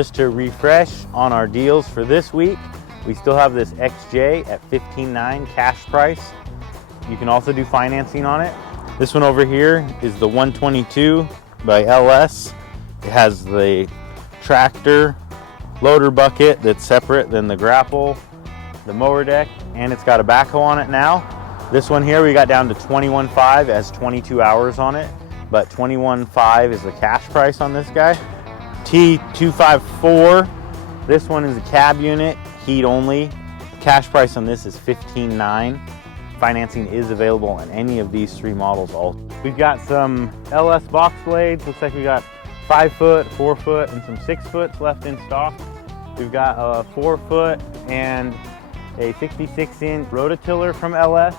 Just to refresh on our deals for this week, we still have this XJ at $15,900 cash price. You can also do financing on it. This one over here is the 122 by LS. It has the tractor loader bucket that's separate than the grapple, the mower deck, and it's got a backhoe on it now. This one here we got down to $21,500. It has 22 hours on it, but $21,500 is the cash price on this guy. T254, this one is a cab unit, heat only. Cash price on this is $15,900. Financing is available on any of these three models also. We've got some LS box blades. Looks like we got 5 foot, 4 foot, and some 6 foots left in stock. We've got a 4 foot and a 66-inch rototiller from LS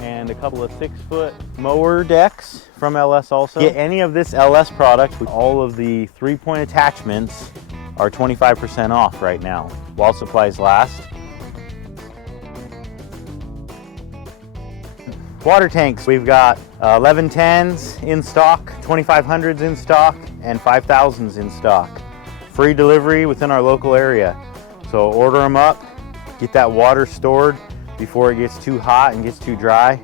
and a couple of 6 foot mower decks from LS also. Get any of this LS product with all of the 3-point attachments are 25% off right now while supplies last. Water tanks, we've got 1110s in stock, 2500s in stock, and 5000s in stock. Free delivery within our local area. So order them up, get that water stored before it gets too hot and gets too dry.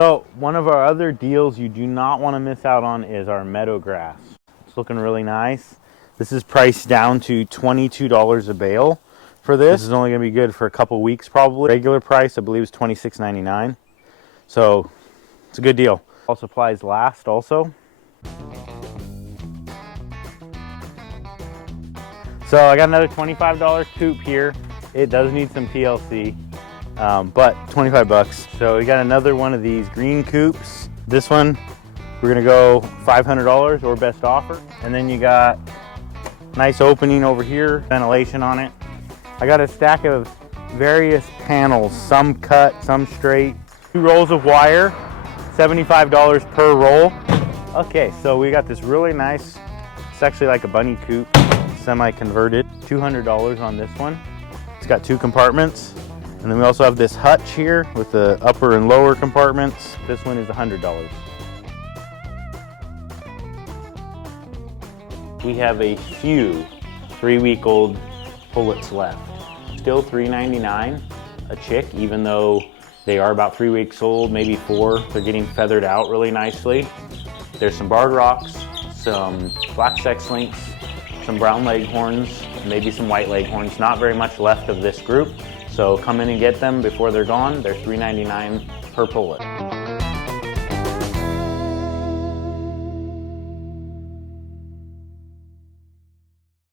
So one of our other deals you do not want to miss out on is our meadow grass. It's looking really nice. This is priced down to $22 a bale. For this is only going to be good for a couple weeks probably. Regular price I believe is $26.99. So it's a good deal. All supplies last also. So I got another $25 coupe here. It does need some TLC, but 25 bucks. So we got another one of these green coupes. This one we're gonna go $500 or best offer. And then you got nice opening over here, ventilation on it. I got a stack of various panels, some cut, some straight. 2 rolls of wire, $75 per roll. Okay, so we got this really nice, it's actually like a bunny coupe, semi-converted. $200 on this one. It's got 2 compartments. And then we also have this hutch here with the upper and lower compartments. This one is $100. We have a few 3-week-old pullets left. Still $3.99 a chick, even though they are about 3 weeks old, maybe 4. They're getting feathered out really nicely. There's some barred rocks, some black sex links, some brown leghorns, maybe some white leghorns. Not very much left of this group, so come in and get them before they're gone. They're $3.99 per pullet.